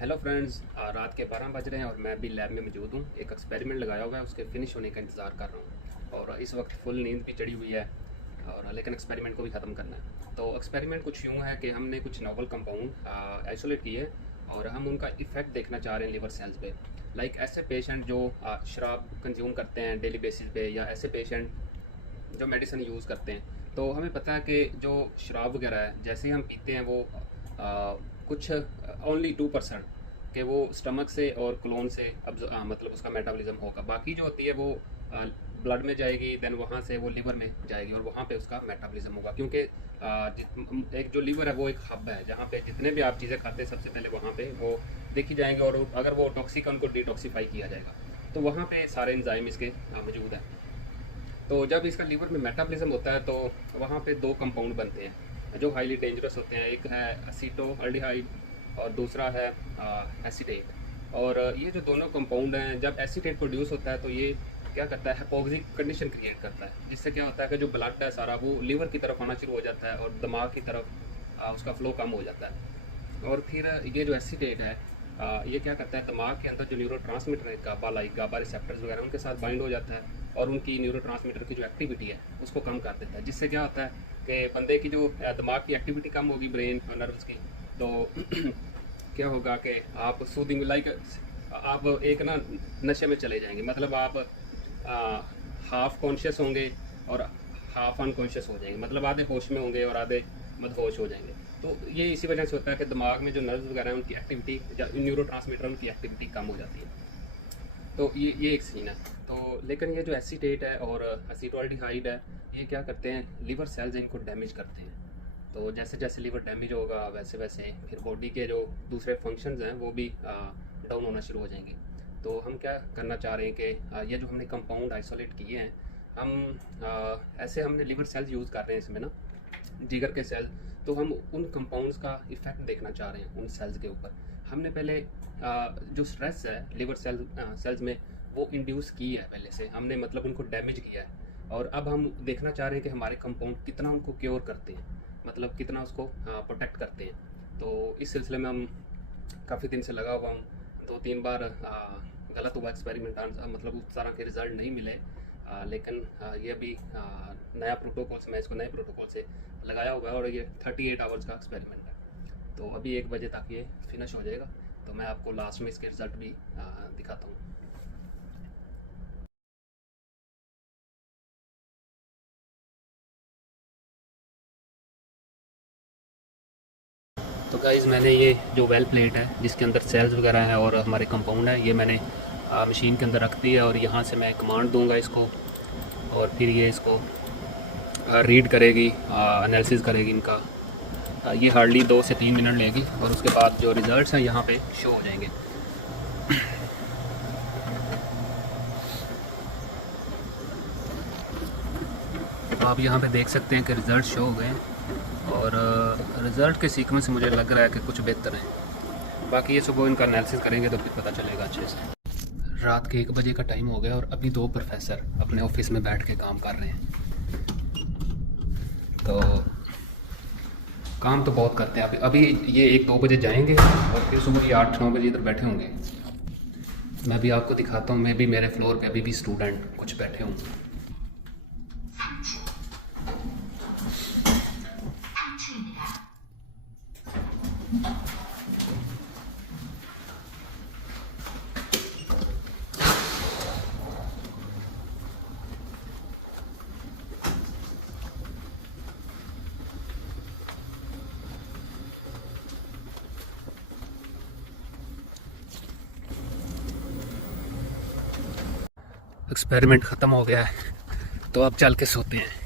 Hello friends, रात के 12 बज रहे हैं और मैं अभी लैब में मौजूद हूँ। एक एक्सपेरिमेंट लगाया हुआ है, उसके फिनिश होने का इंतज़ार कर रहा हूँ और इस वक्त फुल नींद भी चढ़ी हुई है और लेकिन एक्सपेरिमेंट को भी ख़त्म करना है। तो एक्सपेरिमेंट कुछ यूँ है कि हमने कुछ नॉवल कंपाउंड आइसोलेट किए और हम उनका इफ़ेक्ट देखना चाह रहे हैं लिवर सेल्स पे। लाइक ऐसे पेशेंट जो शराब कंज्यूम करते हैं डेली बेसिस पे, या ऐसे पेशेंट जो मेडिसिन यूज़ करते हैं। तो हमें पता है कि जो शराब वगैरह है, जैसे ही हम पीते हैं वो कुछ ओनली 2% कि वो स्टमक से और क्लोन से मतलब उसका मेटाबॉलिज्म होगा। बाकी जो होती है वो ब्लड में जाएगी, देन वहाँ से वो लिवर में जाएगी और वहाँ पे उसका मेटाबॉलिज्म होगा। क्योंकि एक जो लिवर है वो एक हब है जहाँ पे जितने भी आप चीज़ें खाते हैं सबसे पहले वहाँ पे वो देखी जाएंगे और अगर वो टॉक्सिक है उनको डिटॉक्सीफाई किया जाएगा। तो वहाँ पे सारे एंजाइम इसके मौजूद हैं। तो जब इसका लीवर में मेटाबॉलिज्म होता है तो वहाँ पे दो कंपाउंड बनते हैं जो हाईली डेंजरस होते हैं। एक है एसिटोअल्डिहाइड और दूसरा है एसीटेट। और ये जो दोनों कंपाउंड हैं, जब एसीटेट प्रोड्यूस होता है तो ये क्या करता है, हाइपोक्सिक कंडीशन क्रिएट करता है, जिससे क्या होता है कि जो ब्लड है सारा वो लीवर की तरफ आना शुरू हो जाता है और दिमाग की तरफ उसका फ्लो कम हो जाता है। और फिर ये जो एसीटेट है ये क्या करता है, दिमाग के अंदर जो न्यूरो ट्रांसमीटर है गाबा, लाइक गाबा रिसेप्टर्स वगैरह, उनके साथ बाइंड हो जाता है और उनकी न्यूरो ट्रांसमीटर की जो एक्टिविटी है उसको कम कर देता है। जिससे क्या होता है कि बंदे की जो दिमाग की एक्टिविटी कम होगी, ब्रेन और नर्व्स की, तो क्या होगा कि आप सूदिंग लाइक आप एक ना नशे में चले जाएंगे। मतलब आप हाफ कॉन्शियस होंगे और हाफ अनकॉन्शियस हो जाएंगे। मतलब आधे होश में होंगे और आधे मदहोश हो जाएंगे। तो ये इसी वजह से होता है कि दिमाग में जो नर्व्स वगैरह हैं उनकी एक्टिविटी या न्यूरो ट्रांसमीटर उनकी एक्टिविटी कम हो जाती है। तो ये एक सीन है। तो लेकिन ये जो एसीटेट है और एसीटोअल्डिहाइड है, ये क्या करते हैं, लिवर सेल्स इनको डैमेज करते हैं। तो जैसे जैसे लिवर डैमेज होगा वैसे वैसे फिर बॉडी के जो दूसरे फंक्शंस हैं वो भी डाउन होना शुरू हो जाएंगे। तो हम क्या करना चाह रहे हैं कि ये जो हमने कंपाउंड आइसोलेट किए हैं, हम ऐसे हमने लिवर सेल्स यूज़ कर रहे हैं इसमें ना, जिगर के सेल। तो हम उन कंपाउंड्स का इफ़ेक्ट देखना चाह रहे हैं उन सेल्स के ऊपर। हमने पहले जो स्ट्रेस है लिवर सेल्स में वो इंड्यूस की है पहले से हमने, मतलब उनको डैमेज किया है। और अब हम देखना चाह रहे हैं कि हमारे कंपाउंड कितना उनको क्योर करते हैं, मतलब कितना उसको प्रोटेक्ट करते हैं। तो इस सिलसिले में हम काफ़ी दिन से लगा हुआ हूँ। 2-3 बार गलत हुआ एक्सपेरिमेंट, मतलब उस तरह के रिज़ल्ट नहीं मिले। लेकिन ये अभी नया प्रोटोकॉल से, मैं इसको नए प्रोटोकॉल से लगाया हुआ है और ये 38 आवर्स का एक्सपेरिमेंट है। तो अभी 1 बजे तक ये फिनिश हो जाएगा। तो मैं आपको लास्ट में इसके रिज़ल्ट भी दिखाता हूँ। तो गाइज़, मैंने ये जो वेल प्लेट है जिसके अंदर सेल्स वगैरह हैं और हमारे कंपाउंड है, ये मैंने मशीन के अंदर रख दी है और यहाँ से मैं कमांड दूंगा इसको और फिर ये इसको रीड करेगी, एनालिसिस करेगी इनका। ये हार्डली 2 से 3 मिनट लेगी और उसके बाद जो रिज़ल्ट्स हैं यहाँ पे शो हो जाएंगे। आप यहाँ पे देख सकते हैं कि रिज़ल्ट शो हो गए हैं और रिज़ल्ट के सीक्वेंस से मुझे लग रहा है कि कुछ बेहतर है। बाकी ये सुबह इनका एनालिसिस करेंगे तो फिर पता चलेगा अच्छे से। रात के 1 बजे का टाइम हो गया और अभी 2 प्रोफेसर अपने ऑफिस में बैठ के काम कर रहे हैं। तो काम तो बहुत करते हैं। अभी ये 1-2 बजे जाएंगे और फिर सुबह ये 8-9 बजे इधर बैठे होंगे। मैं भी आपको दिखाता हूँ, मैं भी मेरे फ्लोर पे अभी भी स्टूडेंट कुछ बैठे होंगे। एक्सपेरिमेंट ख़त्म हो गया है तो अब चल के सोते हैं।